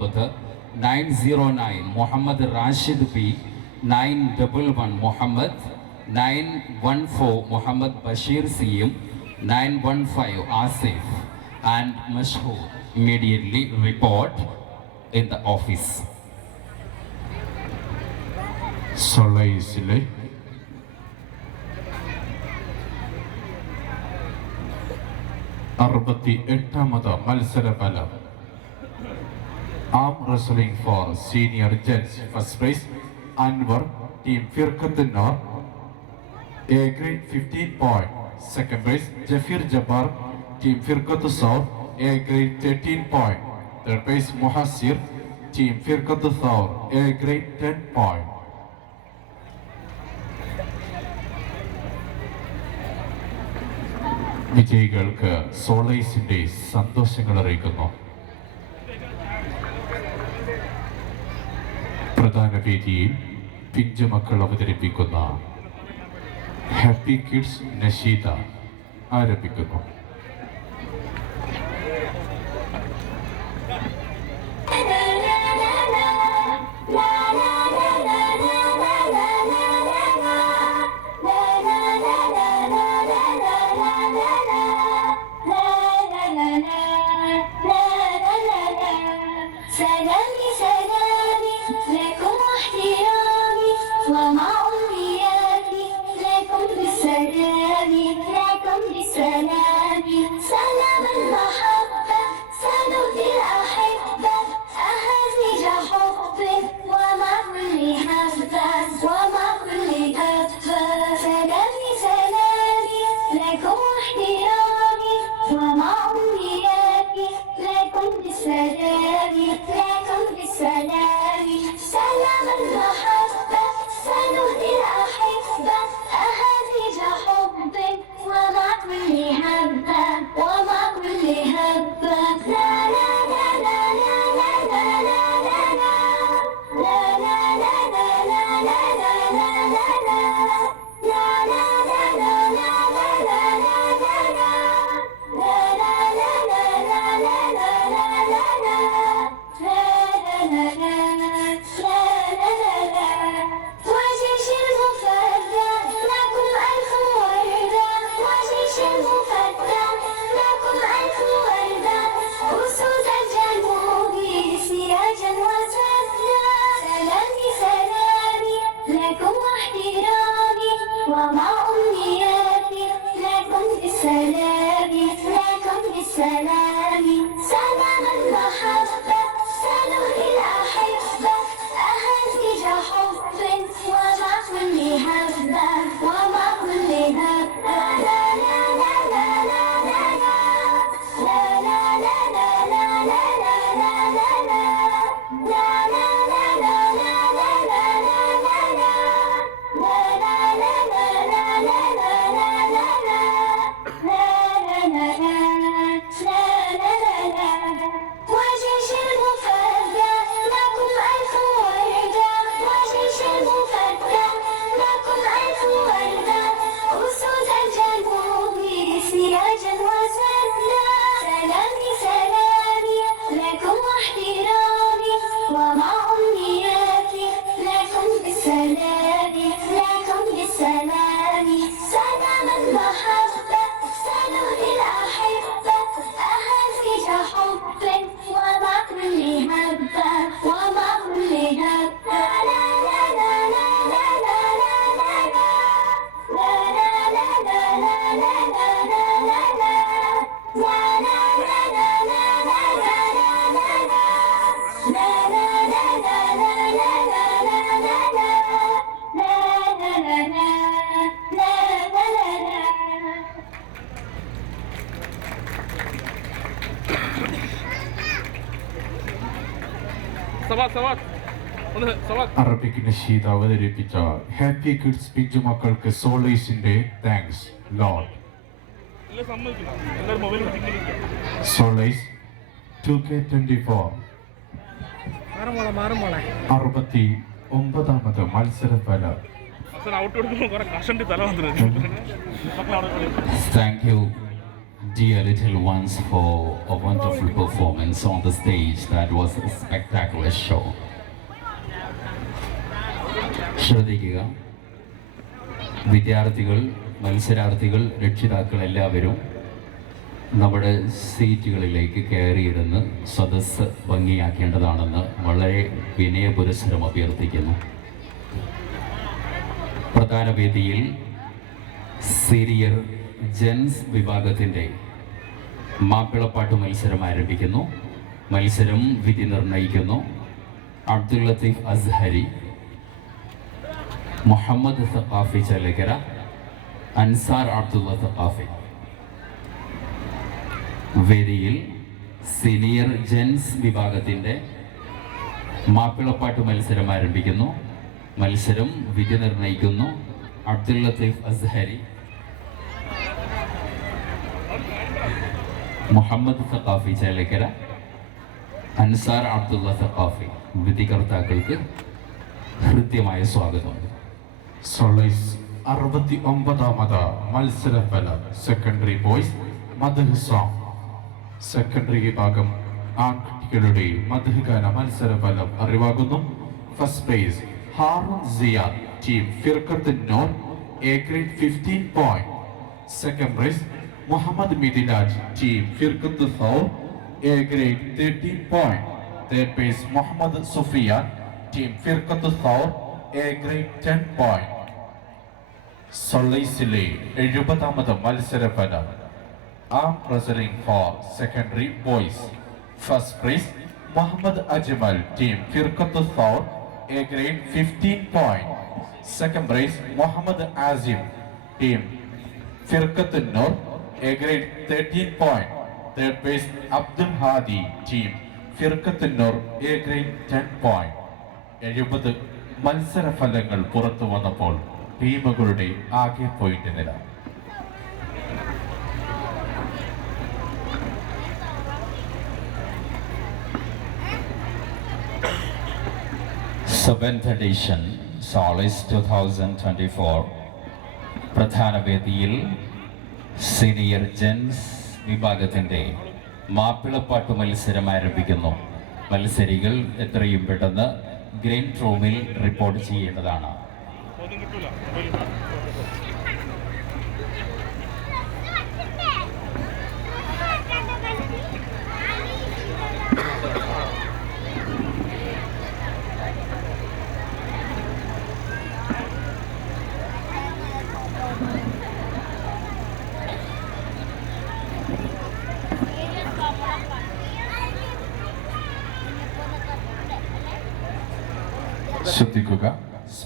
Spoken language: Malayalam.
909 Muhammad Rashid B, 911 Muhammad, 914 Muhammad Bashir Siyum, 915 Asif and Mashhoor immediately report in the office. സൊളൈസിലെ 68ാമത് മത്സരഫലം. Arm wrestling for senior judge. First prize Anwar, team Firqat Noor, A grade 15 point. Second prize Jafir Jabbar, team Firqat South, A grade 13 point. Third prize Muhassir, team Firqat Thawr, A grade 10 point. വിജയികൾക്ക് സോളൈസിന്റെ സന്തോഷങ്ങൾ അറിയിക്കുന്നു. പ്രധാന വേദിയിൽ പിഞ്ചുമക്കൾ അവതരിപ്പിക്കുന്ന ഹാപ്പി കിഡ്സ് നഷീദ ആരംഭിക്കുന്നു. അറബിക് നഷീദ് അവതരിപ്പിച്ച ഹാപ്പി കിഡ്സ് പിഞ്ചുമക്കൾക്ക് സോളൈസിന്റെ താങ്ക്സ് ലോർഡ്. സോളൈസ് 2K24 69ാമത് മത്സരഫലം. Thank you dear little ones for a wonderful performance on the stage. That was a spectacular show. ശ്രദ്ധിക്കുക, വിദ്യാർത്ഥികൾ, മത്സരാർത്ഥികൾ, രക്ഷിതാക്കൾ എല്ലാവരും നമ്മുടെ സീറ്റുകളിലേക്ക് കയറിയിരുന്ന് സദസ്സ് ഭംഗിയാക്കേണ്ടതാണെന്ന് വളരെ വിനയപുരസ്സരം അഭ്യർത്ഥിക്കുന്നു. പ്രധാന വേദിയിൽ സീനിയർ ജെൻസ് വിഭാഗത്തിൻ്റെ മാപ്പിളപ്പാട്ട് മത്സരം ആരംഭിക്കുന്നു. മത്സരം വിധി നിർണയിക്കുന്നു. അബ്ദുൽ ലത്തീഫ് അസ്ഹരി, മുഹമ്മദ് സഖാഫി ചലക്കര, അൻസാർ അബ്ദുള്ള സഖാഫി. വേദിയിൽ സീനിയർ ജെൻസ് വിഭാഗത്തിൻ്റെ മാപ്പിളപ്പാട്ട് മത്സരം ആരംഭിക്കുന്നു. മത്സരം വിധി നിർണയിക്കുന്നു. അബ്ദുൽ ലത്തീഫ് അസ്ഹരി, മുഹമ്മദ് സഖാഫി ചേലക്കര, അൻസാർ അബ്ദുള്ള സഖാഫി. വിധികർത്താക്കൾക്ക് ഹൃദ്യമായ സ്വാഗതം. സൊളൈസ് 69ാമത് മത്സരഫലം സെക്കൻഡറി ബോയ്സ് മദ്ഹ് സോങ്. സെക്കൻഡറി വിഭാഗം ആൺകുട്ടികളുടെ മദ്ഹ് ഗാന മത്സരഫലം അറിവാകുന്നു. First prize Haroon Ziyad, team Firqat Noor, A grade 15 point. Second prize Muhammad Midilaj, team Firqat Saur, A grade 13 point. Third prize Muhammad Sufiyan, team Firqat Saur, A grade 10 point. സൊളൈസിലെ 70ാമത് മത്സരഫലം arm wrestling for secondary boys. First prize Muhammad Ajmal, team Firqat Saur, A grade 15 point. Second prize Muhammad Asim, team Firqat Noor, A grade 13 point. Third prize Abdul Hadi, team Firqat Noor, A grade 10 point. 70 മത്സരഫലങ്ങൾ പുറത്തു വന്നപ്പോൾ ടീമുകളുടെ ആകെ പോയിന്റ് നില. സെവൻത് എഡിഷൻ സോളിസ് 2024 പ്രധാന വേദിയിൽ സീനിയർ ജെൻസ് വിഭാഗത്തിൻ്റെ മാപ്പിളപ്പാട്ട് മത്സരം ആരംഭിക്കുന്നു. മത്സരികൾ എത്രയും പെട്ടെന്ന് ഗ്രീൻ റൂമിൽ റിപ്പോർട്ട് ചെയ്യേണ്ടതാണ്. ശ്രദ്ധിക്കുക,